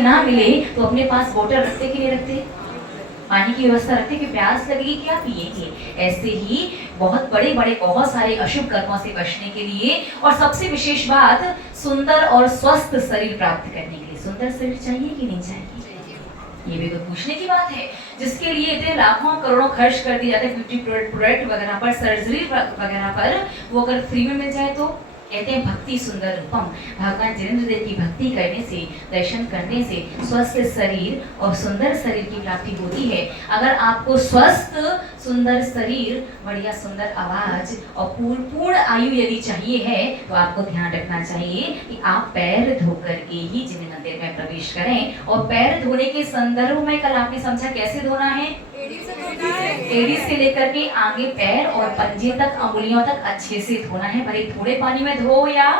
ना मिले तो अपने पास बोतल रखते कि नहीं रखते, पानी की व्यवस्था रखते कि प्यास लगेगी क्या पिएंगे। ऐसे ही बहुत बड़े बड़े बहुत सारे अशुभ कर्मों से बचने के लिए और सबसे विशेष बात सुंदर और स्वस्थ शरीर प्राप्त करने के लिए, सुंदर शरीर चाहिए कि नहीं चाहिए, ये भी तो पूछने की बात है। जिसके लिए इतने लाखों करोड़ों खर्च कर दिए जाते हैं ब्यूटी प्रोडक्ट वगैरह पर, सर्जरी वगैरह पर, वो अगर फ्री में मिल जाए तो कहते हैं भक्ति सुंदर रूपम। भगवान जिनेंद्र देव की भक्ति करने से, दर्शन करने से स्वस्थ शरीर और सुंदर शरीर की प्राप्ति होती है। अगर आपको स्वस्थ सुंदर शरीर, बढ़िया सुंदर आवाज और पूर्ण आयु यदि चाहिए है तो आपको ध्यान रखना चाहिए कि आप पैर धो करके ही जिन मंदिर में प्रवेश करें। और पैर धोने के संदर्भ में कल आपने समझा कैसे धोना है, एड़ी से लेकर के आगे पैर और पंजे तक, अंगुलियों तक अच्छे से धोना है। भले थोड़े पानी में धो या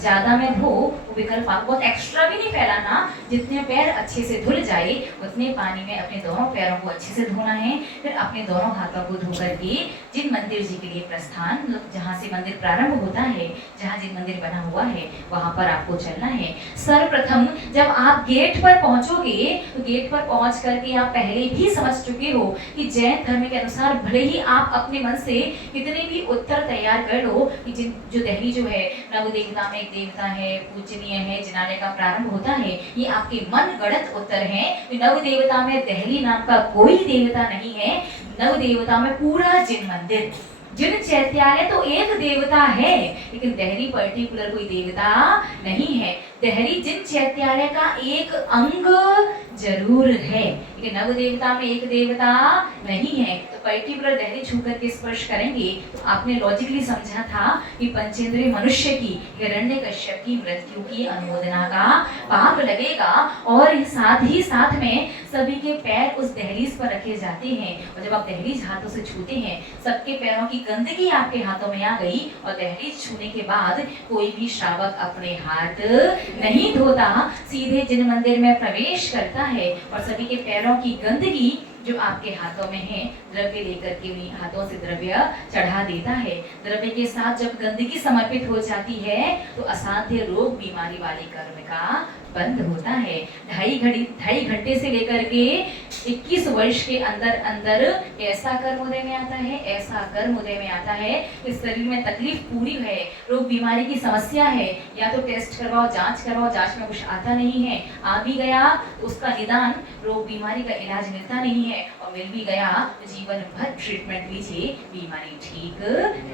ज्यादा में धो, वो विकल्प आपको एक्स्ट्रा भी नहीं फैलाना। जितने पैर अच्छे से धुल जाए उतने पानी में अपने दोनों पैरों को अच्छे से धोना है। फिर अपने दोनों हाथों को धो करके जिन मंदिर जी के लिए प्रस्थान, जहाँ से मंदिर प्रारंभ होता है, जहाँ जिन मंदिर बना हुआ है वहां पर आपको चलना है। सर्वप्रथम जब आप गेट पर पहुंचोगे तो गेट पर पहुंच करके आप पहले भी समझ चुके हो कि जैन धर्म के अनुसार भले ही आप अपने मन से कितने भी उत्तर तैयार कर लो कि जो दहली जो है नव देवता में देवता है, पूजनीय है, जिनाने का प्रारंभ होता है, ये आपके मन गढ़ंत उत्तर हैं। नव देवता में दहली नाम का कोई देवता नहीं है। नव देवता में पूरा जिन मंदिर, जिन चैत्यालय तो एक देवता है, लेकिन दहली पर्टिकुलर कोई देवता नहीं है। दहली जिन चैत्यालय का एक अंग जरूर है, लेकिन नव देवता में एक देवता नहीं है। तो पर्टिकुलर दहली छू करके स्पर्श करेंगे तो आपने लॉजिकली समझा था कि पंचेंद्रिय मनुष्य की, हिरण्यकश्यप की मृत्यु की अनुमोदना का पाप लगेगा। और साथ ही साथ में सभी के पैर उस दहलीज पर रखे जाते हैं, और जब आप दहलीज हाथों से छूते हैं सबके पैरों की गंदगी आपके हाथों में आ गई। और दहलीज छूने के बाद कोई भी श्रावक अपने हाथ नहीं धोता, सीधे जिन मंदिर में प्रवेश करता है और सभी के पैरों की गंदगी जो आपके हाथों में है, द्रव्य लेकर के उन्हीं हाथों से द्रव्य चढ़ा देता है। द्रव्य के साथ जब गंदगी समर्पित हो जाती है तो असाध्य रोग बीमारी वाले कर्म का बंद होता है। 2.5 घंटे से लेकर के 21 वर्ष के अंदर अंदर ऐसा कर्म उदय में आता है, ऐसा कर्म उदय में आता है कि शरीर में तकलीफ पूरी है, रोग बीमारी की समस्या है, या तो टेस्ट करवाओ, जांच करवाओ, जांच में कुछ आता नहीं है, आ भी गया तो उसका निदान, रोग बीमारी का इलाज मिलता नहीं है, और मिल भी गया तो जीवन भर ट्रीटमेंट लीजिए, बीमारी ठीक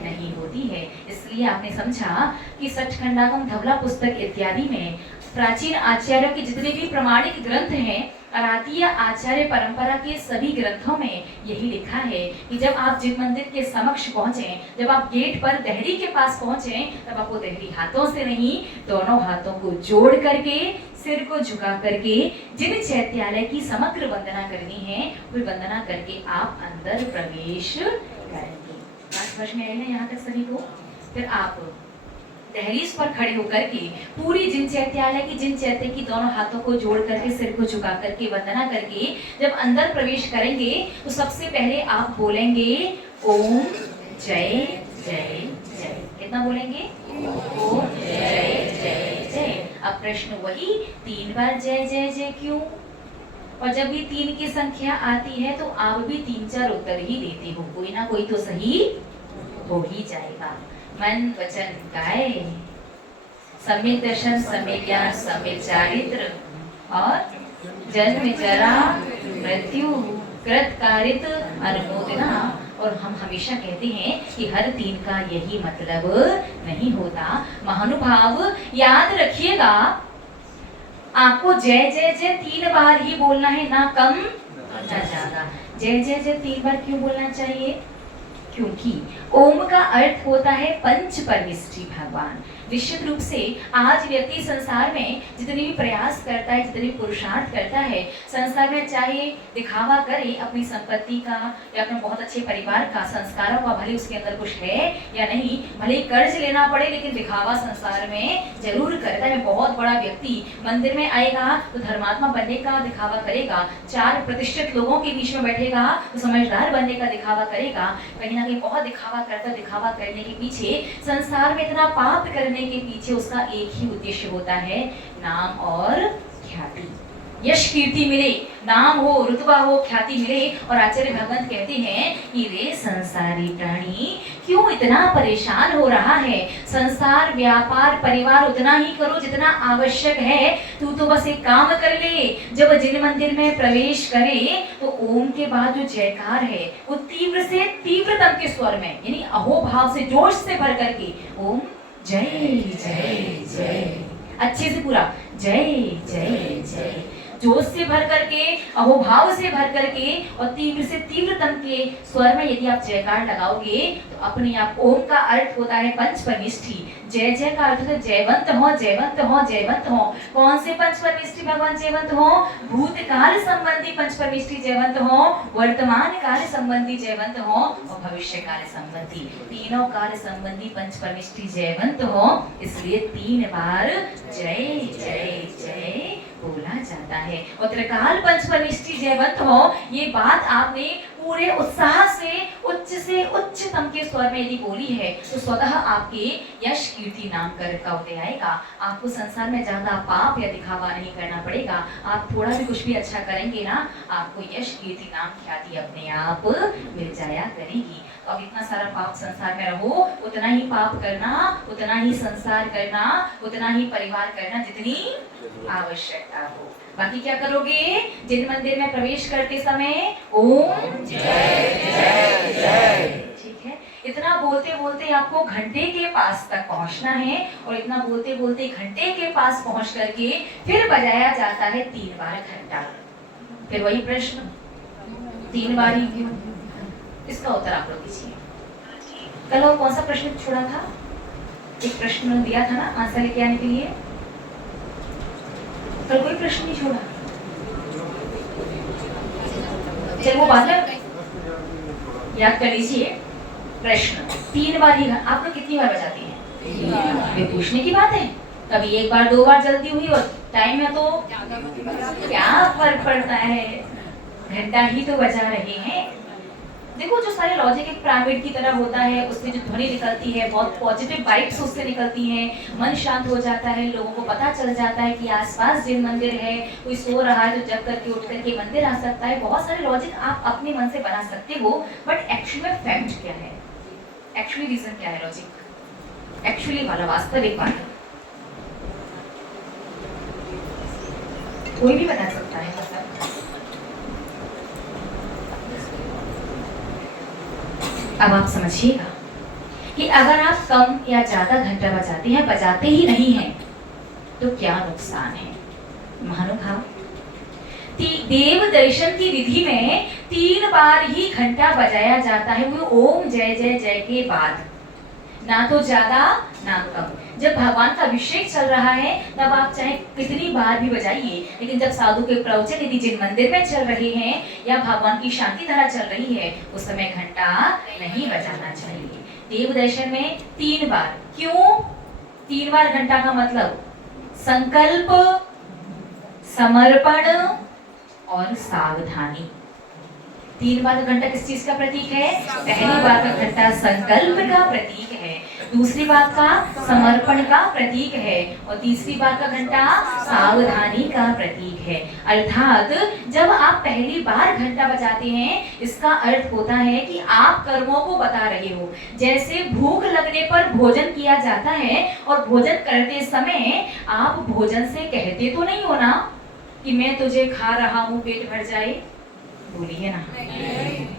नहीं होती है। इसलिए आपने समझा कि सचखंडागम, धवला पुस्तक इत्यादि में प्राचीन आचार्यों के जितने भी प्रमाणिक ग्रंथ हैं, अरातीय आचार्य परंपरा के सभी ग्रंथों में यही लिखा है कि जब आप जिन मंदिर के समक्ष पहुंचे, जब आप गेट पर दहली के पास पहुंचे, तब आपको दहली हाथों से नहीं, दोनों हाथों को जोड़ करके, सिर को झुका करके जिन चैत्यालय की समग्र वंदना करनी है, वो वंदना करके आप अंदर प्रवेश करेंगे। बात समझ में आई ना यहाँ तक सभी को? फिर आप दहलीज पर खड़े होकर के पूरी जिन चैत्यालय की, जिन चैत्य की दोनों हाथों को जोड़ करके, सिर को झुका करके, वंदना करके जब अंदर प्रवेश करेंगे तो सबसे पहले आप बोलेंगे ओम जय जय जय। कितना बोलेंगे? ओम जय जय जय। अब प्रश्न वही, 3 बार जय जय जय क्यों? और जब भी 3 की संख्या आती है तो आप भी 3-4 उत्तर ही देते हो, कोई ना कोई तो सही हो ही जाएगा। मन वचन काय, सम्यक दर्शन, सम्यक ज्ञान, सम्यक चारित्र, और जन्म जरा मृत्यु कृत कारित अनुमोदना। और हम हमेशा कहते हैं कि हर 3 का यही मतलब नहीं होता। महानुभाव याद रखिएगा, आपको जय जय जय 3 बार ही बोलना है, ना कम ना ज्यादा। जय जय जय 3 बार क्यों बोलना चाहिए? क्योंकि ओम का अर्थ होता है पंच परमेष्ठी भगवान। निश्चित रूप से आज व्यक्ति संसार में जितने भी प्रयास करता है, जितने भी पुरुषार्थ करता है, संसार में चाहे दिखावा करे अपनी संपत्ति का या अपने बहुत अच्छे परिवार का, संस्कारों का, भले उसके अंदर कुछ है या नहीं, भले कर्ज लेना पड़े, लेकिन दिखावा संसार में जरूर करता है। बहुत बड़ा व्यक्ति मंदिर में आएगा तो धर्मात्मा बनने का दिखावा करेगा, 4 प्रतिष्ठित लोगों के बीच में बैठेगा तो समझदार बनने का दिखावा करेगा। कहीं ना कहीं बहुत दिखावा करता, दिखावा करने के पीछे, संसार में इतना पाप करने के पीछे उसका एक ही उद्देश्य होता है, नाम और ख्याति। यश कीर्ति मिले, नाम हो, रुतबा हो, ख्याति मिले। और आचार्य भगवंत कहते हैं कि रे संसारी प्राणी क्यों इतना परेशान हो रहा है? संसार, व्यापार, परिवार उतना ही करो जितना आवश्यक है। तू तो बस एक काम कर ले, जब जिन मंदिर में प्रवेश करे तो ओम के बाद जो जयकार है वो तीव्र से तीव्रतम के स्वर में, यानी अहोभाव से, जोश से भर करके ओम जय जय जय, अच्छे से पूरा जय जय जय, जोश से भर करके, अहोभाव से भर करके और तीव्र से तीव्रतम के स्वर में यदि आप जयकार लगाओगे तो अपने आप ओम का अर्थ होता है पंचपरमेष्ठी। जय जय का अर्थ है जयवंत हो, जयवंत हो, जयवंत हो। कौन से पंचपरमेष्ठी भगवान जयवंत हो? भूतकाल संबंधी पंचपरमेष्ठी जयवंत हो, वर्तमान काल संबंधी जयवंत हो और भविष्य काल संबंधी, तीनों काल संबंधी पंचपरमेष्ठी जयवंत हो। इसलिए 3 बार जय जय जय बोला जाता है। और त्रिकाल पंचपरमेष्ठी जयवंत हो, ये बात आपने पूरे उत्साह से उच्चतम के स्वर में यदि बोली है तो स्वतः आपके यश कीर्ति नाम का उदय आएगा। आपको संसार में ज्यादा पाप या दिखावा नहीं करना पड़ेगा। आप थोड़ा भी कुछ भी अच्छा करेंगे ना, आपको यश कीर्ति नाम ख्याति अपने आप मिल जाया करेगी। तो अब इतना सारा पाप संसार में रहो, उतना ही पाप करना, उतना ही संसार करना, उतना ही परिवार करना जितनी आवश्यकता हो। बाकी क्या करोगे? जिन मंदिर में प्रवेश करते समय ओम जय जय जय, ठीक है। इतना बोलते बोलते आपको घंटे के पास तक पहुंचना है और इतना बोलते बोलते घंटे के पास पहुंच करके फिर बजाया जाता है 3 बार घंटा। फिर वही प्रश्न, 3 बार ही क्यों? इसका उत्तर आप लोग दीजिए। कल वो कौन सा प्रश्न छोड़ा था? एक प्रश्न दिया था ना आंसर लेके आने के लिए, कल कोई प्रश्न नहीं छोड़ा। चल वो बात याद कर लीजिए। प्रश्न 3 बार ही, आप लोग कितनी बार बजाती हैं? ये पूछने की बात है। कभी 1 बार 2 बार जल्दी हुई और टाइम में तो क्या फर्क पड़ता है, घंटा ही तो बजा रहे हैं। देखो जो सारे लॉजिक एक पिरामिड की तरह होता है, उससे जो ध्वनि निकलती है बहुत पॉजिटिव वाइब्स उससे निकलती हैं, मन शांत हो जाता है, लोगों को पता चल जाता है कि आसपास जिन मंदिर है, कोई सो रहा है तो जग करके उठ करके मंदिर आ सकता है। बहुत सारे लॉजिक आप अपने मन से बना सकते हो, बट एक्चुअली में फैक्ट क्या है, एक्चुअली रीजन क्या है, लॉजिक एक्चुअली वाला वास्तविक वाला कोई भी बता सकता है। मतलब अब आप समझिएगा कि अगर आप कम या ज्यादा घंटा बजाते हैं, बजाते ही नहीं हैं, तो क्या नुकसान है? महानुभाव, देव दर्शन की विधि में 3 बार ही घंटा बजाया जाता है, वो ओम जय जय जय के बाद, ना तो ज्यादा ना कम। जब भगवान का अभिषेक चल रहा है तब आप चाहे कितनी बार भी बजाइए, लेकिन जब साधु के प्रवचन यदि जिन मंदिर में चल रहे हैं या भगवान की शांति धारा चल रही है, उस समय घंटा नहीं बजाना चाहिए। देव दर्शन में 3 बार, क्यों 3 बार घंटा का मतलब? संकल्प, समर्पण और सावधानी। 3 बार का घंटा किस चीज का प्रतीक है? पहली बार का घंटा संकल्प का प्रतीक है, दूसरी बार का समर्पण का प्रतीक है और तीसरी बार का घंटा सावधानी का प्रतीक है। अर्थात जब आप पहली बार घंटा बजाते हैं, इसका अर्थ होता है कि आप कर्मों को बता रहे हो। जैसे भूख लगने पर भोजन किया जाता है और भोजन करते समय आप भोजन से कहते तो नहीं हो ना कि मैं तुझे खा रहा हूँ, पेट भर जाए, बोलिए ना।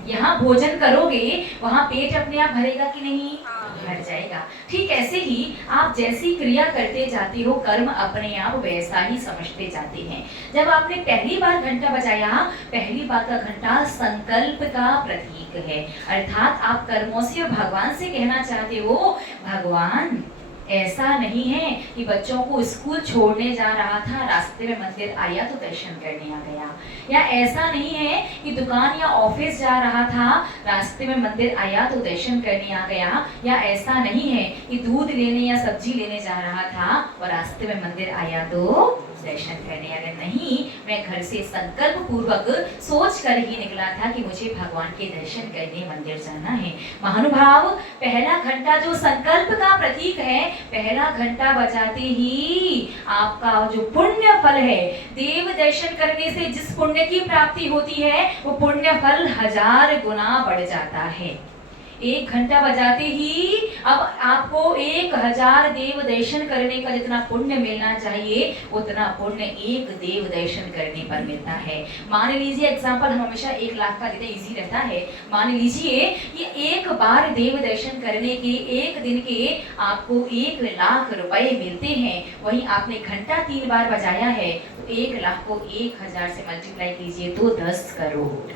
यहाँ भोजन करोगे, वहाँ पेट अपने आप भरेगा कि नहीं? भर जाएगा। ठीक ऐसे ही आप जैसी क्रिया करते जाते हो, कर्म अपने आप वैसा ही समझते जाते हैं। जब आपने पहली बार घंटा बजाया, पहली बार का घंटा संकल्प का प्रतीक है, अर्थात आप कर्मों से और भगवान से कहना चाहते हो, भगवान ऐसा नहीं है कि बच्चों को स्कूल छोड़ने जा रहा था, रास्ते में मंदिर आया तो दर्शन करने आ गया, या ऐसा नहीं है कि दुकान या ऑफिस जा रहा था, रास्ते में मंदिर आया तो दर्शन करने आ गया, या ऐसा नहीं है कि दूध लेने या सब्जी लेने जा रहा था और रास्ते में मंदिर आया तो दर्शन करने आ गया। नहीं, मैं मैं घर से संकल्प पूर्वक सोच कर ही निकला था कि मुझे भगवान के दर्शन करने मंदिर जाना है। महानुभाव, पहला घंटा जो संकल्प का प्रतीक है, पहला घंटा बजाते ही आपका जो पुण्य फल है, देव दर्शन करने से जिस पुण्य की प्राप्ति होती है वो पुण्य फल 1000 गुना बढ़ जाता है। एक घंटा बजाते ही अब आपको 1000 देव दर्शन करने का जितना पुण्य मिलना चाहिए उतना पुण्य एक देव दर्शन करने पर मिलता है। मान लीजिए एग्जाम्पल हम हमेशा 1 लाख का देते, इजी रहता है। मान लीजिए कि एक बार देव दर्शन करने के एक दिन के आपको 1 लाख रुपए मिलते हैं, वहीं आपने घंटा 3 बार बजाया है तो 1 लाख को 1000 से मल्टीप्लाई कीजिए तो 10 करोड़।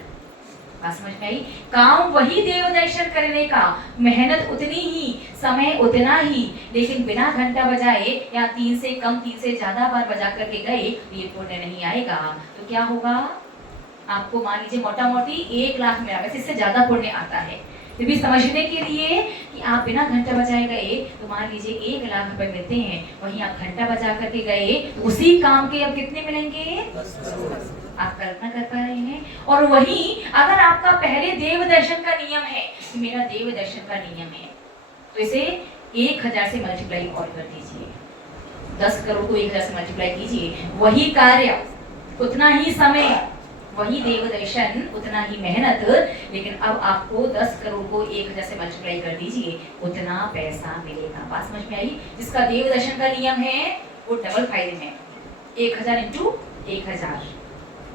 बात समझ में आई? काम वही देव दर्शन करने का, मेहनत उतनी ही, समय उतना ही, लेकिन बिना घंटा बजाए या 3 से कम 3 से ज्यादा बार बजा करके गए तो ये पुण्य नहीं आएगा। तो क्या होगा, आपको मान लीजिए मोटा मोटी 1 लाख मिला, वैसे इससे ज्यादा पुण्य आता है। फिर भी समझने के लिए कि आप बिना घंटा बजाए गए तो मान लीजिए 1 लाख रुपए मिलते हैं, वहीं आप घंटा बजा करके गए तो उसी काम के अब कितने मिलेंगे? आप कल्पना कर पा रहे हैं? और वहीं अगर आपका पहले देव दर्शन का नियम है, मेरा देव दर्शन का नियम है, तो इसे 1000 से मल्टीप्लाई और कर दीजिए, 10 करोड़ को 1000 से मल्टीप्लाई कीजिए, वही कार्य, उतना ही समय, वही देव दर्शन, उतना ही मेहनत, लेकिन अब आपको 10 करोड़ को 1000 से मल्टीप्लाई कर दीजिए, उतना पैसा मिलेगा। बात समझ में आई? जिसका देव दर्शन का नियम है वो डबल फायदे में, 1000 इंटू 1000,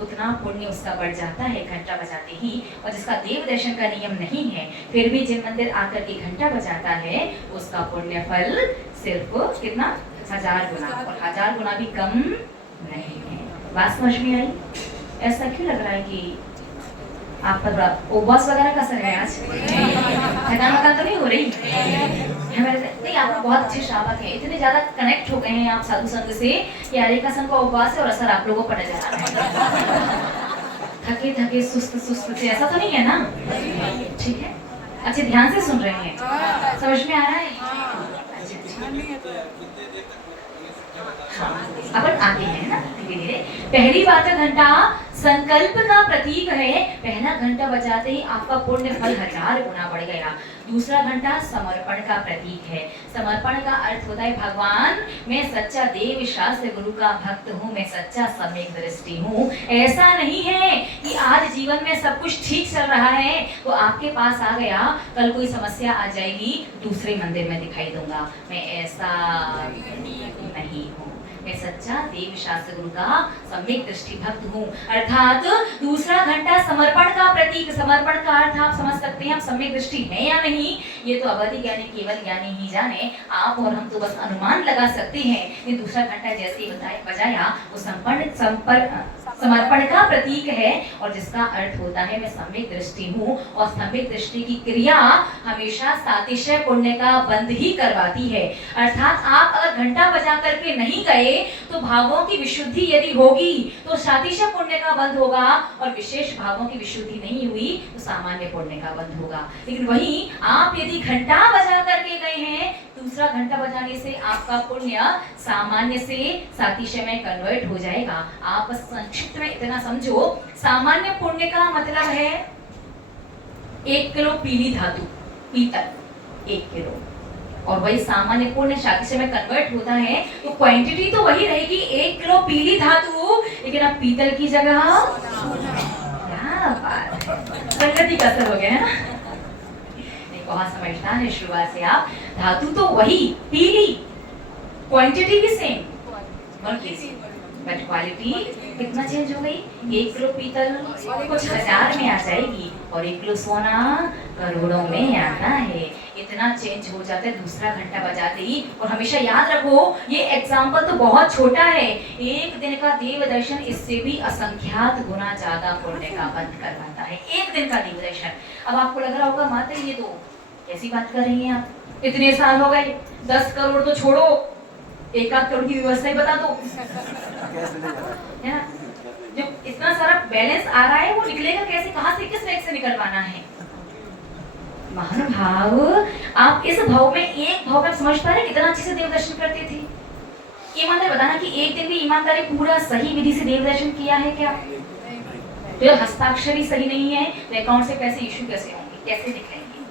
उतना पुण्य उसका बढ़ जाता है घंटा बजाते ही। और जिसका देव दर्शन का नियम नहीं है फिर भी जिन मंदिर आकर के घंटा बजाता है उसका पुण्य फल सिर्फ कितना? 1000 गुना, और 1000 गुना भी कम नहीं है। बात समझ में आई? ऐसा क्यों लग रहा है कि आप पर उपवास वगैरह का असर है आज? थकान तो नहीं हो रही? नहीं, आपको बहुत अच्छी शाबाश है, इतने ज्यादा कनेक्ट हो गए हैं आप साधु संघ से कि हरेका संघ का उपवास है और असर आप लोगों को पड़ जा रहा है। थके थके सुस्त सुस्त से ऐसा तो नहीं है ना? ठीक है, अच्छे ध्यान से सुन रहे हैं, समझ में आ रहा है? अपन आगे हैं ना धीरे धीरे। पहली बात है घंटा संकल्प का प्रतीक है, पहला घंटा बजाते ही आपका पुण्य फल 1000 गुना बढ़ गया। दूसरा घंटा समर्पण का प्रतीक है। समर्पण का अर्थ होता है भगवान मैं सच्चा देव शास्त्र गुरु का भक्त हूँ, मैं सच्चा सम्यक दृष्टि हूँ। ऐसा नहीं है कि आज जीवन में सब कुछ ठीक चल रहा है तो आपके पास आ गया, कल कोई समस्या आ जाएगी दूसरे मंदिर में दिखाई दूंगा, मैं ऐसा नहीं हूँ, मैं सच्चा देव शास्त्र गुरु का सम्यक दृष्टि भक्त हूँ। अर्थात दूसरा घंटा समर्पण का प्रतीक। समर्पण का अर्थ आप समझ सकते हैं, हम सम्यक दृष्टि है या नहीं ये तो अवधि ज्ञानी केवल ज्ञानी ही जाने, आप और हम तो बस अनुमान लगा सकते हैं। ये दूसरा घंटा जैसे बजाया वो समर्पण का प्रतीक है और जिसका अर्थ होता है मैं सम्यक दृष्टि हूँ। और सम्यक दृष्टि की क्रिया हमेशा सातिशय पुण्य का बंध ही करवाती है। अर्थात आप अगर घंटा बजा करके नहीं गए तो भावों की विशुद्धि यदि होगी तो सातिशय पुण्य का बंध होगा, और विशेष भावों की विशुद्धि नहीं हुई तो सामान्य पुण्य का बंध होगा। लेकिन वहीं आप यदि घंटा बजा करके गए हैं, दूसरा घंटा बजाने से आपका पुण्य सामान्य से सातिशय में कन्वर्ट हो जाएगा। आप संक्षिप्त में इतना समझो, सामान्य पुण्य का मतलब है 1 किलो पीली धातु, पीतल 1 किलो, और वही सामान्य पुण्य सातिशय में कन्वर्ट होता है तो क्वांटिटी तो वही रहेगी 1 किलो पीली धातु, लेकिन अब पीतल की जगह संगति का असर हो गया है ना। बहुत समझदार है शुरुआत से आप। धातु तो वही पीली, क्वांटिटी भी सेम, बट क्वालिटी कितना चेंज हो गई। 1 किलो पीतल कुछ 1000 में आ जाएगी और 1 किलो सोना करोड़ों में आता है। इतना चेंज हो जाता है दूसरा घंटा बजाते ही। और हमेशा याद रखो ये एग्जाम्पल तो बहुत छोटा है, एक दिन का देव दर्शन इससे भी असंख्यात गुना ज्यादा पुण्य का बंध करवाता है। एक दिन का देव दर्शन। अब आपको लग रहा होगा माता ये तो कैसी बात कर रही हैं आप, इतने साल हो गए, 10 करोड़ तो छोड़ो, 1 करोड़ की व्यवस्था ही बता दो। जो इतना सारा बैलेंस आ रहा है वो निकलेगा कैसे, कहां से, किस रेख से निकलवाना है। महानुभाव आप इस भाव में, एक भाव में समझ पा रहे कितना अच्छे से देव दर्शन करते थे। ईमानदारी बताना कि एक दिन भी ईमानदारी पूरा सही विधि से देव दर्शन किया है क्या? तो हस्ताक्षर ही सही नहीं है तो अकाउंट से पैसे इशू कैसे होंगे, कैसे दिखाएंगे?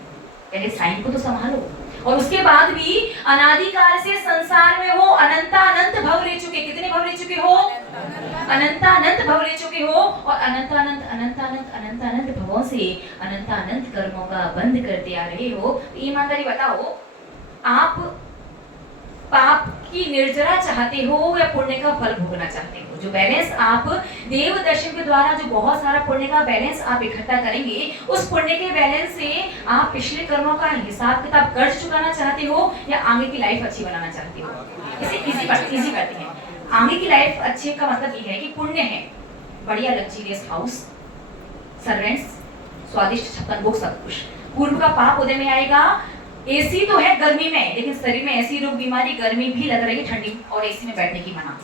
पहले साइन को तो संभालो। और उसके बाद भी अनादिकाल से संसार में हो अनंतानंत भव ले चुके, कितने भव ले चुके हो? अनंतानंत भव ले चुके हो। और अनंतानंत अनंतानंत अनंतानंत भवों से अनंतानंत कर्मों का बंद करते आ रहे हो। ईमानदारी बताओ, आप पाप की निर्जरा चाहते हो या पुण्य का फल भोगना चाहते हो? जो बैलेंस आप देव दर्शन के द्वारा, जो बहुत सारा पुण्य का बैलेंस आप इकट्ठा करेंगे, उस पुण्य के बैलेंस से आप पिछले कर्मों का हिसाब किताब कर्ज चुकाना चाहते हो या आगे की लाइफ अच्छी बनाना चाहते हो? इसे इजी करते हैं। आगे की लाइफ अच्छे का मतलब ये है कि पुण्य है, बढ़िया लग्जरियस हाउस, सर्वेंट्स, स्वादिष्ट छप्पन भोग, सब कुछ। पूर्व का पाप उदय में आएगा। एसी तो है गर्मी में, लेकिन शरीर में ऐसी रोग बीमारी, गर्मी भी लग रही है, ठंडी, और एसी में बैठने की मना।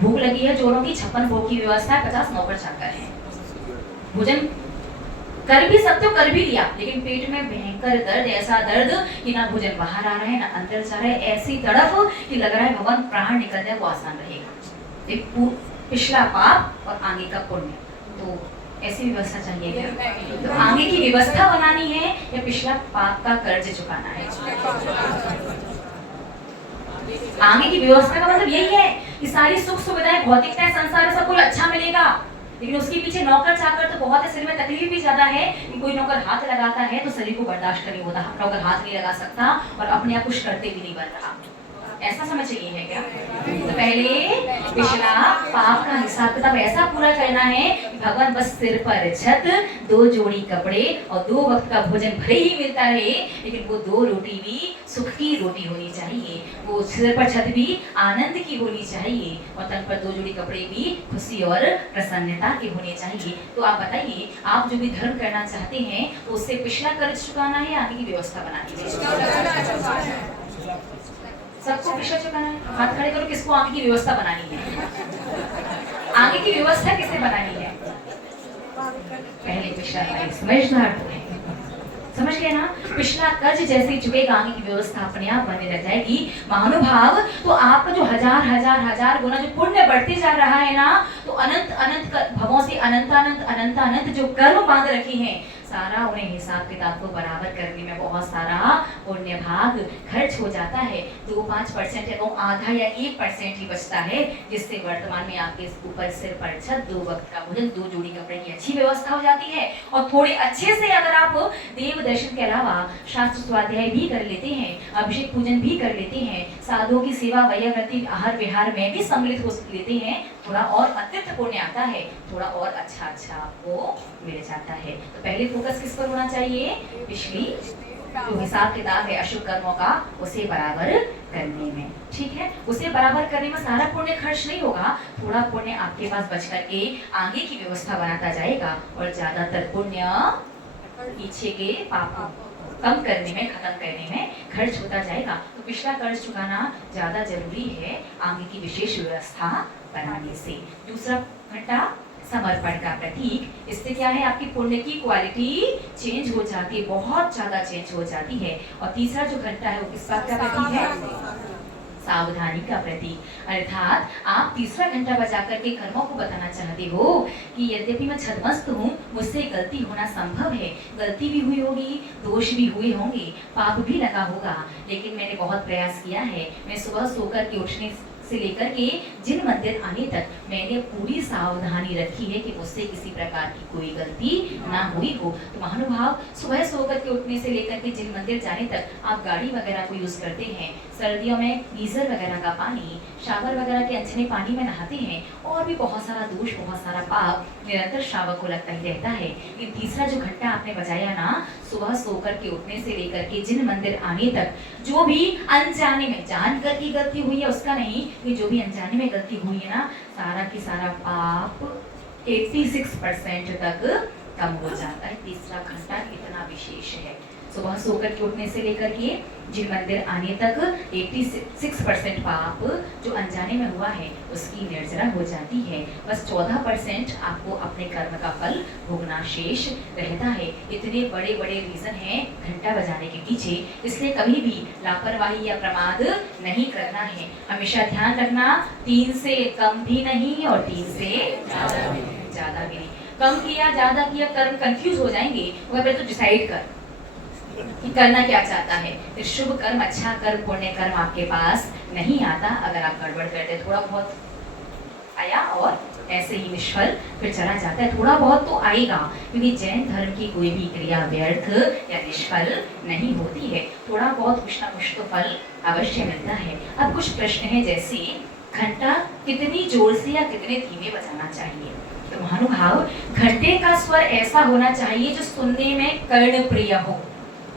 भूख लगी है जोरों की, 56 भोग की व्यवस्था है, 50 नौकर चाकर है। भोजन कर भी सकते हो, कर भी लिया, लेकिन पेट में भयंकर दर्द, ऐसा दर्द कि ना भोजन बाहर आ रहा है ना अंदर जा रहा है, ऐसी तड़फ कि लग रहा है भगवान प्राण निकल जाए, वो आसान रहेगा। एक पिछला पाप और आगे का पुण्य, तो ऐसी व्यवस्था चाहिए। तो आगे की व्यवस्था बनानी है या पिछला पाप का कर्ज चुकाना है? आगे की व्यवस्था का मतलब यही है कि सारी सुख सुविधाएं, भौतिकताएं, संसार में सब कुछ अच्छा मिलेगा, लेकिन उसके पीछे नौकर चाकर तो बहुत है। शरीर में तकलीफ भी ज्यादा है कि कोई नौकर हाथ लगाता है तो शरीर को बर्दाश्त नहीं होता, नौकर हाथ नहीं लगा सकता और अपने आप कुछ करते भी नहीं बन रहा। ऐसा समझ चाहिए है क्या? तो पहले पिछला पाप का हिसाब किताब ऐसा पूरा करना है कि भगवान बस सिर पर छत, 2 जोड़ी कपड़े और 2 वक्त का भोजन भले ही मिलता रहे, लेकिन वो 2 रोटी भी सुख की रोटी होनी चाहिए, वो सिर पर छत भी आनंद की होनी चाहिए और तन पर 2 जोड़ी कपड़े भी खुशी और प्रसन्नता के होने चाहिए। तो आप बताइए, आप जो भी धर्म करना चाहते हैं तो उससे पिछला कर्ज चुकाना है, आगे की व्यवस्था बनानी है? सबको पिछला चुकाना है। हाथ खड़े करो, किसको आगे की व्यवस्था बनानी है? आगे की व्यवस्था किसे बनानी है? पहले पिछला कर्ज। समझदार तो है, समझ गए ना? पिछला कर्ज जैसे ही चुकेगा, आगे की व्यवस्था अपने आप बनने लग जाएगी। महानुभाव, तो आपका जो हजार हजार हजार गुना जो पुण्य बढ़ते जा रहा है ना, तो अनंत अनंत भवों से अनंतानंत अनंतानंत जो कर्म बांध रखे हैं, सारा उन्हें हिसाब किताब को बराबर करने में बहुत सारा पुण्य भाग खर्च हो जाता है। 2-5% या तो आधा या 1% ही बचता है, जिससे वर्तमान में आपके ऊपर सिर पर छत, 2 वक्त का भोजन, 2 जोड़ी कपड़े की अच्छी व्यवस्था हो जाती है। और थोड़े अच्छे से अगर आप देव दर्शन के अलावा शास्त्र स्वाध्याय भी कर लेते हैं, अभिषेक पूजन भी कर लेते हैं, साधुओं की सेवा, वैयावृत्ति, आहार विहार में भी सम्मिलित हो लेते हैं, थोड़ा और अतिरिक्त पुण्य आता है, थोड़ा और अच्छा आपको मिल जाता है। तो पहले फोकस किस पर होना चाहिए? पिछली जो हिसाब किताब है अशुभ कर्मों का, उसे बराबर करने में। ठीक है, उसे बराबर करने में सारा पुण्य खर्च नहीं होगा, थोड़ा पुण्य आपके पास बच करके आगे की व्यवस्था बनाता जाएगा और ज्यादातर पुण्य पीछे के पापों कम करने में, खत्म करने में खर्च होता जाएगा। तो पिछला कर्ज चुकाना ज्यादा जरूरी है आगे की विशेष व्यवस्था बनाने से। दूसरा घंटा समर्पण का प्रतीक, इससे क्या है, आपकी पुण्य की क्वालिटी चेंज हो जाती है, बहुत ज्यादा चेंज हो जाती है। और तीसरा जो घंटा है वो किस बात का प्रतीक है? सावधानी का प्रतीक। अर्थात आप तीसरा घंटा बजा करके कर्मों को बताना चाहते हो कि यद्यपि मैं छदमस्त हूँ, मुझसे गलती होना संभव है, गलती भी हुई होगी, दोष भी हुए होंगे, पाप भी लगा होगा, लेकिन मैंने बहुत प्रयास किया है। मैं सुबह सोकर के उठने से लेकर के जिन मंदिर आने तक मैंने पूरी सावधानी रखी है कि मुझसे किसी प्रकार की कोई गलती ना हुई हो। तो महानुभाव, सुबह सोकर के उठने से लेकर के जिन मंदिर जाने तक आप गाड़ी वगैरह को यूज करते हैं, सर्दियों में गीजर वगैरह का पानी, शावर वगैरह के अनछने पानी में नहाते हैं, और भी बहुत सारा दोष, बहुत सारा पाप निरंतर श्रावक को लगता ही रहता है। ये तीसरा जो घंटा आपने बजाया ना, सुबह सोकर के उठने से लेकर के जिन मंदिर आने तक, जो भी अनजाने में, जानकर की गलती हुई है उसका नहीं, कि जो भी अनजाने में गलती हुई है ना, सारा की सारा पाप 86% तक कम हो जाता है। तीसरा घंटा इतना विशेष है। सुबह सोकर के उठने से लेकर के जिन मंदिर आने तक 86% पाप जो अनजाने में हुआ है उसकी निर्जरा हो जाती है। बस 14% आपको अपने कर्म का फल भोगना शेष रहता है। इतने बड़े बड़े रीजन हैं घंटा बजाने के पीछे, इसलिए कभी भी लापरवाही या प्रमाद नहीं करना है। हमेशा ध्यान रखना 3 से कम भी नहीं और 3 से ज्यादा भी नहीं। कम किया ज्यादा किया कर्म कंफ्यूज हो जाएंगे। वह पहले तो डिसाइड कर कि करना क्या चाहता है। फिर शुभ कर्म, अच्छा कर्म, पुण्य कर्म आपके पास नहीं आता अगर आप गड़बड़ करते। थोड़ा बहुत आया और ऐसे ही निष्फल फिर चला जाता है। थोड़ा बहुत तो आएगा, क्योंकि जैन धर्म की कोई भी क्रिया व्यर्थ या निष्फल नहीं होती है। थोड़ा बहुत कुछ ना कुछ तो फल अवश्य मिलता है। अब कुछ प्रश्न है, जैसे घंटा कितनी जोर से या कितने धीमे बजाना चाहिए। तो महानुभाव, घंटे का स्वर ऐसा होना चाहिए जो सुनने में कर्ण प्रिय हो,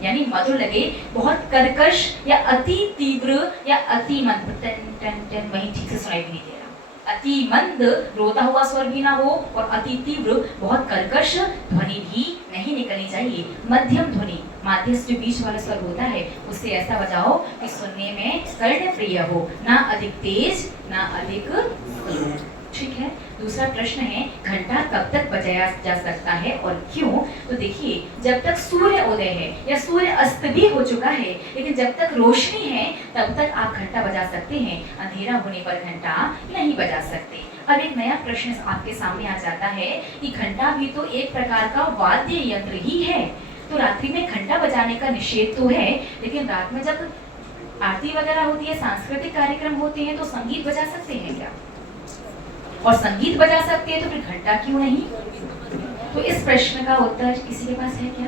यानी मधुर लगे। बहुत कर्कश या अति तीव्र या अति मंद, टन टन टन वही ठीक से सुनाई भी नहीं दे रहा। अति मंद रोता हुआ स्वर भी ना हो और अति तीव्र बहुत कर्कश ध्वनि भी नहीं निकलनी चाहिए। मध्यम ध्वनि, माध्यस्थ जो बीच वाला स्वर होता है उससे ऐसा बजाओ कि सुनने में कर्ण प्रिय हो, ना अधिक तेज ना अधिक। ठीक है। दूसरा प्रश्न है, घंटा कब तक बजाया जा सकता है और क्यों। तो देखिए, जब तक सूर्य उदय है या सूर्य अस्त भी हो चुका है, लेकिन जब तक रोशनी है तब तक आप घंटा बजा सकते हैं। अंधेरा होने पर घंटा नहीं बजा सकते। अब एक नया प्रश्न आपके सामने आ जाता है कि घंटा भी तो एक प्रकार का वाद्य यंत्र ही है, तो रात्रि में घंटा बजाने का निषेध तो है, लेकिन रात में जब आरती वगैरह होती है, सांस्कृतिक कार्यक्रम होते हैं, तो संगीत बजा सकते हैं क्या? और संगीत बजा सकते हैं तो फिर घंटा क्यों नहीं? तो इस प्रश्न का उत्तर किसी के पास है क्या?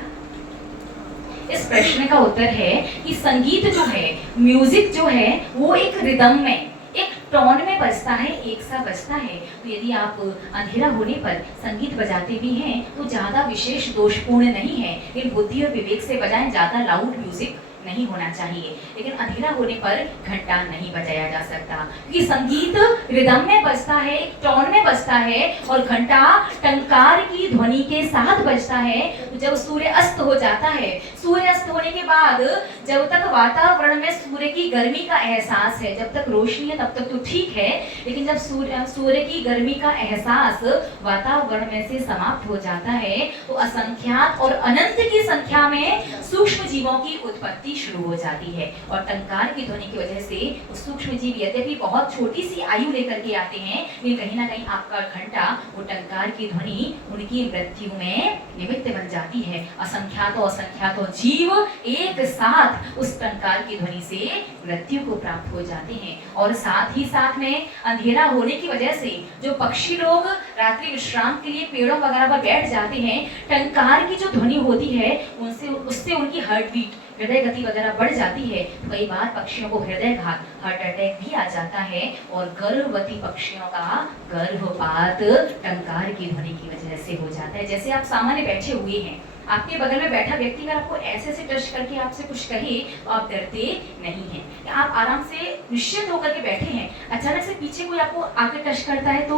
इस प्रश्न का उत्तर है कि संगीत जो है, म्यूजिक जो है, वो एक रिदम में, एक टोन में बजता है, एक सा बजता है। तो यदि आप अंधेरा होने पर संगीत बजाते भी हैं तो ज्यादा विशेष दोषपूर्ण नहीं है, लेकिन बुद्धि और विवेक से बजाएं। ज्यादा लाउड म्यूजिक नहीं होना चाहिए। लेकिन अंधेरा होने पर घंटा नहीं बजाया जा सकता, क्योंकि संगीत रिदम में बजता है, टोन में बजता है, और घंटा टंकार की ध्वनि के साथ बजता है। तो जब सूर्य अस्त हो जाता है, सूर्य अस्त होने के बाद जब तक वातावरण में सूर्य की गर्मी का एहसास है, जब तक रोशनी है तब तक तो ठीक है, लेकिन जब सूर्य की गर्मी का एहसास वातावरण में से समाप्त हो जाता है तो असंख्यात और अनंत की संख्या में सूक्ष्म जीवों की उत्पत्ति शुरू हो जाती है। और टंकार की ध्वनि की वजह से सूक्ष्म जीव यद्यपि बहुत छोटी सी आयु लेकर के आते हैं, लेकिन कहीं ना कहीं आपका घंटा, वो टंकार की ध्वनि उनकी मृत्यु में निमित्त बन जाती है। असंख्यातों असंख्यातों जीव एक साथ उस टंकार की ध्वनि से मृत्यु को प्राप्त हो जाते हैं। और साथ ही साथ में अंधेरा होने की वजह से जो पक्षी लोग रात्रि विश्राम के लिए पेड़ों वगैरह पर बैठ जाते हैं, टंकार की जो ध्वनि होती है उससे उनकी हार्ट बीट, हृदय गति वगैरह बढ़ जाती है। कई बार पक्षियों को हृदयघात, हार्ट अटैक भी आ जाता है, और गर्भवती पक्षियों का गर्भपात टंकार की ध्वनि की वजह से हो जाता है। जैसे आप सामान्य बैठे हुए हैं, आपके बगल में बैठा व्यक्ति अगर आपको ऐसे से टच करके आपसे कुछ कहे तो आप डरते नहीं हैं। आप आराम से निश्चित होकर के बैठे हैं, अचानक से पीछे कोई आपको आकर टच करता है तो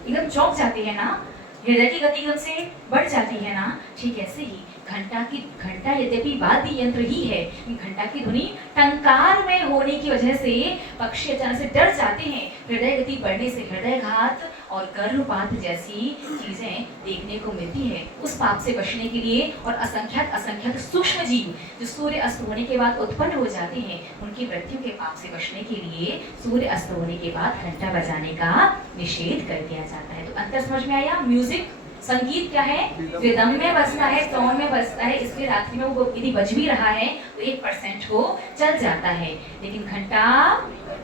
एकदम चौंक जाते हैं ना, हृदय की गति एकदम से बढ़ जाती है ना। ठीक ऐसे ही घंटा यद्यपि वाद्य यंत्र ही है, घंटा की ध्वनि टंकार में होने की वजह से पक्षी अचानक से डर जाते हैं। हृदय गति बढ़ने से हृदयघात और गर्भपात जैसी चीजें देखने को मिलती है। उस पाप से बचने के लिए, और असंख्यात सूक्ष्म जीव जो सूर्य अस्त होने के बाद उत्पन्न हो जाते हैं, उनकी मृत्यु के पाप से बचने के लिए सूर्य अस्त होने के बाद घंटा बजाने का निषेध कर दिया जाता है। तो अंतर समझ में आया? म्यूजिक, संगीत क्या है? रिदम में बजता है, टोन में बजता है, इसलिए रात्रि में वो यदि बज भी रहा है तो 1% को चल जाता है। लेकिन घंटा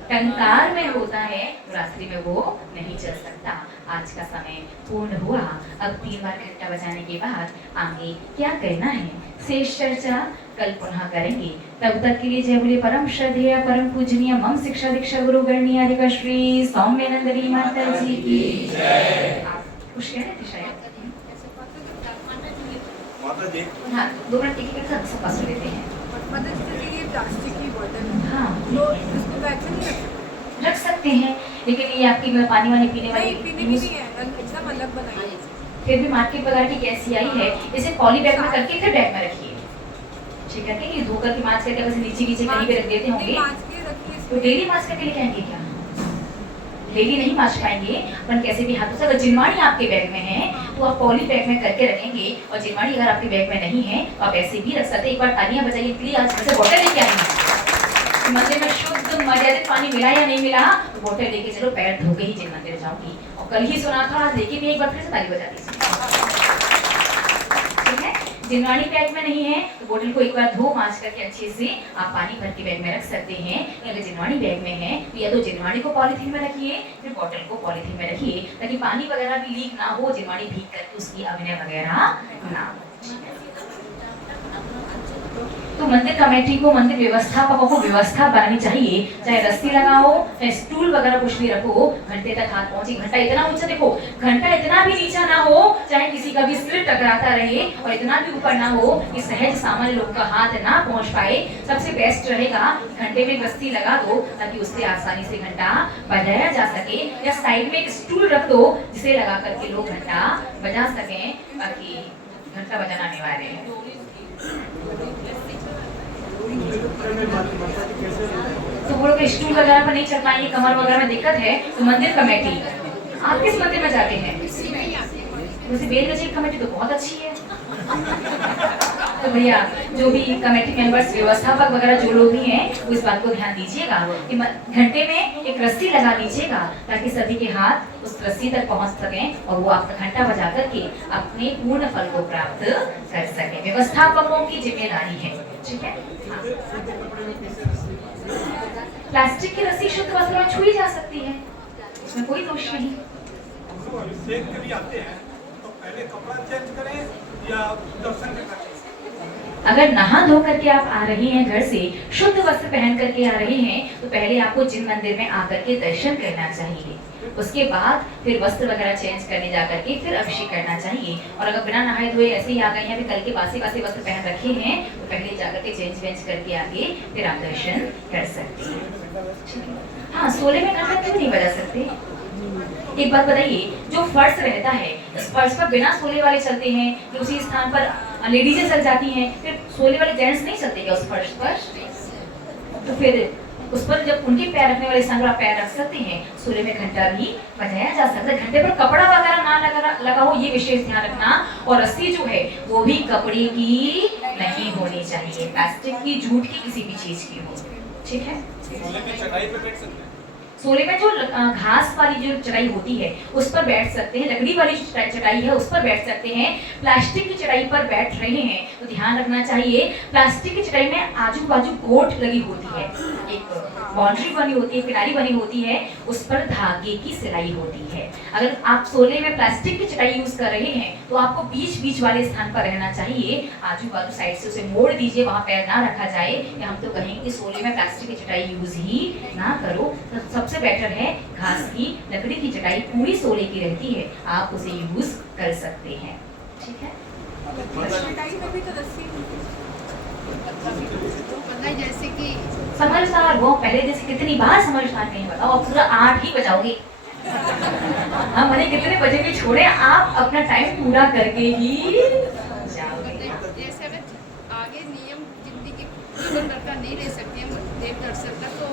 टंकार में होता है तो रात्रि में वो नहीं चल सकता। आज का समय पूर्ण हुआ। अब 3 बार घंटा बजाने के बाद आगे क्या करना है, शेष चर्चा कल पुनः करेंगे। तब तक के लिए जय बोले परम श्रद्धेय परम पूजनीय मम शिक्षा दीक्षा गुरु गणनीय श्री सौम्यनंदनी माता जी की जय। कुछ कह रहे थे शायद? माता जी, हाँ, 2 मिनट एक सब पास लेते हैं। माता जी, ये प्लास्टिक की बोतल है, हाँ, तो इसको बैग में नहीं रख सकते हैं, लेकिन ये आपकी पानी वानी पीने वाली नहीं, पीने की नहीं है, एकदम अलग बनाई है। फिर भी मार्केट वगैरह की कैसी आई है, इसे पॉली बैग में करके फिर बैग में रखिए। ठीक है कि धोकर के मांस करके बस नीचे नीचे कहीं पे रख देते होंगे, नहीं, मांस के रखिए तो डेली मांस करके लेके आएंगे क्या? डेली नहीं मांस पाएंगे, अपन कैसे भी हाथों से, अगर जिनवाणी आपके बैग में है तो आप पॉली बैग में करके रखेंगे, और जिनवाणी अगर आपके बैग में नहीं है तो आप ऐसे भी रख सकते हैं। एक बार तालियां बजाइए प्लीज। आज वैसे बोतल लेके आई हैं, मंदिर में शुद्ध मर्यादित पानी मिला या नहीं मिला, तो बोतल लेके चलो, पैर धो के ही जिन मंदिर जाऊंगी। और कल ही सुना था, आज लेके भी एक बार फिर से ताली बजा दीजिए। ठीक है, जिनवाणी बैग में नहीं है तो बोतल को एक बार धो मांज करके अच्छे से आप पानी भर के बैग में रख सकते हैं। अगर जिनवाणी बैग में है तो या तो जिनवाणी को पॉलीथीन में रखिए, फिर बोतल को पॉलीथीन में रखिए, ताकि पानी वगैरह भी लीक ना हो, जिनवाणी भीग करके उसकी अभिनय वगैरह ना हो। तो मंदिर कमेटी को, मंदिर व्यवस्थापकों को व्यवस्था बनानी चाहिए, चाहे रस्सी लगाओ, चाहे स्टूल वगैरह कुछ भी रखो, घंटे तक हाथ पहुंचे। घंटा इतना ऊंचा देखो, घंटा इतना भी नीचा ना हो, चाहे किसी का भी सिर टकराता रहे, और इतना भी ऊपर ना हो कि सहज सामान्य लोग का हाथ ना पहुंच पाए। सबसे बेस्ट रहेगा घंटे में रस्सी लगा दो, ताकि उससे आसानी से घंटा बजाया जा सके, या साइड में एक स्टूल रख दो जिसे लगा करके लोग घंटा बजा सकें, ताकि घंटा बजाना अनिवार्य है। तो वो लोग स्टूल वगैरह पर नहीं चढ़ पाएंगे, कमर वगैरह में दिक्कत है, तो मंदिर कमेटी, आप किस मंदिर में जाते हैं? वैसे बेलगंज कमेटी तो बहुत अच्छी है। तो भैया जो भी कमेटी मेंबर्स, व्यवस्थापक वगैरह जो लोग भी हैं, वो इस बात को ध्यान दीजिएगा कि घंटे में एक रस्सी लगा दीजिएगा, ताकि सभी के हाथ उस रस्सी तक पहुंच सकें और वो आपका घंटा बजा करके अपने पूर्ण फल को प्राप्त कर सके। व्यवस्थापकों की जिम्मेदारी है। ठीक है, प्लास्टिक की रस्सी शुद्ध वस्त्र में छुई जा सकती है, इसमें कोई दोष नहीं। अभिषेक के लिए आते हैं तो पहले कपड़ा चेंज करें या दर्शन करना चाहिए? अगर नहा धो करके आप आ रही हैं, घर से शुद्ध वस्त्र पहन करके आ रहे हैं, तो पहले आपको जिन मंदिर में आकर के दर्शन करना चाहिए, उसके बाद फिर वस्त्र वगैरह चेंज करने जा करके फिर अभिषेक करना चाहिए। और अगर बिना नहाए धोए ऐसे ही आ गए हैं, कल के बासी वस्त्र पहन रखे हैं, तो पहले जाकर के चेंज वेंज करके आगे फिर आप दर्शन कर सकते हैं। हाँ, सोले में घंटा क्यों नहीं बजा सकते? एक बात बताइए, जो फर्श रहता है, उस फर्श पर बिना सोले वाले चलते हैं कि उसी स्थान पर लेडीजें चल जाती हैं, फिर सोले वाले जेंट्स नहीं चलते क्या उस फर्श पर? तो फिर उस पर जब उनके पैर रखने वाले स्थान पर आप पैर रख सकते हैं, सोले में घंटा भी बजाया जा सकता है। घंटे पर कपड़ा वगैरह ना लगा हो, ये विशेष ध्यान रखना। और रस्सी जो है वो भी कपड़े की नहीं होनी चाहिए, प्लास्टिक की, जूट की, किसी भी चीज की हो। ठीक है, सोले में चटाई पे बैठ सकते हैं? सोले में जो घास वाली जो चटाई होती है उस पर बैठ सकते हैं, लकड़ी वाली चटाई है उस पर बैठ सकते हैं। प्लास्टिक की चटाई पर बैठ रहे हैं तो ध्यान रखना चाहिए, प्लास्टिक की चटाई में आजू बाजू गोट लगी होती है, एक बाउंड्री बनी होती है, किनारी बनी होती है, उस पर धागे की सिलाई होती है। अगर आप सोले में प्लास्टिक की चटाई यूज कर रहे हैं तो आपको बीच बीच वाले स्थान पर रहना चाहिए, आजू बाजू साइड से उसे मोड़ दीजिए, वहां पैर ना रखा जाए। या हम तो कहेंगे कि सोले में प्लास्टिक की चटाई यूज ही ना करो। तो सबसे बेटर है घास की, लकड़ी की चटाई पूरी सोले की रहती है, आप उसे यूज कर सकते हैं। ठीक है, चटाई में भी तो रस्सी जैसे कि समझदार वो पहले जैसे कितनी बार समझदार नहीं, बताओ आप पूरा 8 ही बजाओगे। हम भले कितने बजे भी छोड़े, आप अपना टाइम पूरा करके ही जाओगे। जैसे अगर आगे नियम जिंदगी जीवन भर का नहीं रह सकते हम देव दर्शन का, तो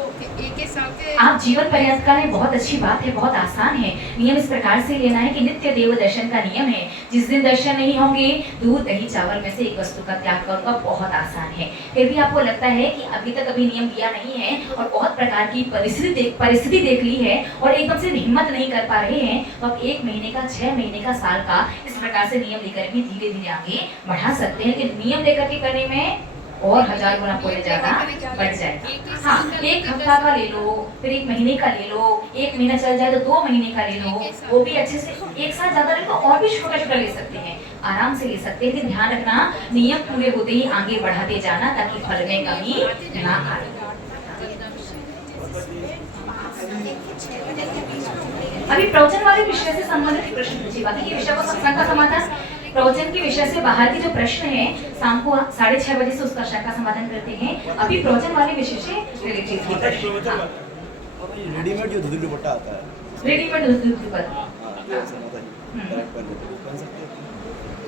एक साल के आप जीवन पर्यंत का लें, बहुत अच्छी बात है, बहुत आसान है। नियम इस प्रकार से लेना है कि नित्य देव दर्शन का नियम है, जिस दिन दर्शन नहीं होंगे दूध दही चावल में से एक वस्तु का त्याग करूंगा, बहुत आसान है। फिर भी आपको लगता है कि अभी तक अभी नियम लिया नहीं है और बहुत प्रकार की परिस्थिति देख ली है और एकदम से हिम्मत नहीं कर पा रहे हैं, तो आप 1 महीने का, 6 महीने का, साल का इस प्रकार से नियम लेकर भी धीरे धीरे आगे बढ़ा सकते हैं। कि नियम लेकर के करने में और 1000 गुना पूरे ज्यादा बढ़ जाएगा। हाँ, 1 हफ्ता का ले लो, फिर 1 महीने का ले लो, 1 महीना चल जाए तो 2 महीने का ले लो, वो भी अच्छे से। एक साथ ज्यादा ले तो और भी छोटा छोटा ले सकते हैं, आराम से ले सकते हैं। ध्यान रखना, नियम पूरे होते ही आगे बढ़ाते जाना, ताकि फल में कमी ना आए। अभी प्रवचन वाले विषय से संबंधित प्रश्न पूछिए, बाकी के विषय को सत्संग का समाधान, प्रवचन के विषय से बाहर के जो प्रश्न है शाम को 6:30 बजे से उसका शंका समाधान करते हैं। अभी प्रवचन वाले विषय से रिलेटेड ही प्रश्न। रेडीमेड जो धुंधली दुपट्टा आता है, रेडीमेड दुपट्टा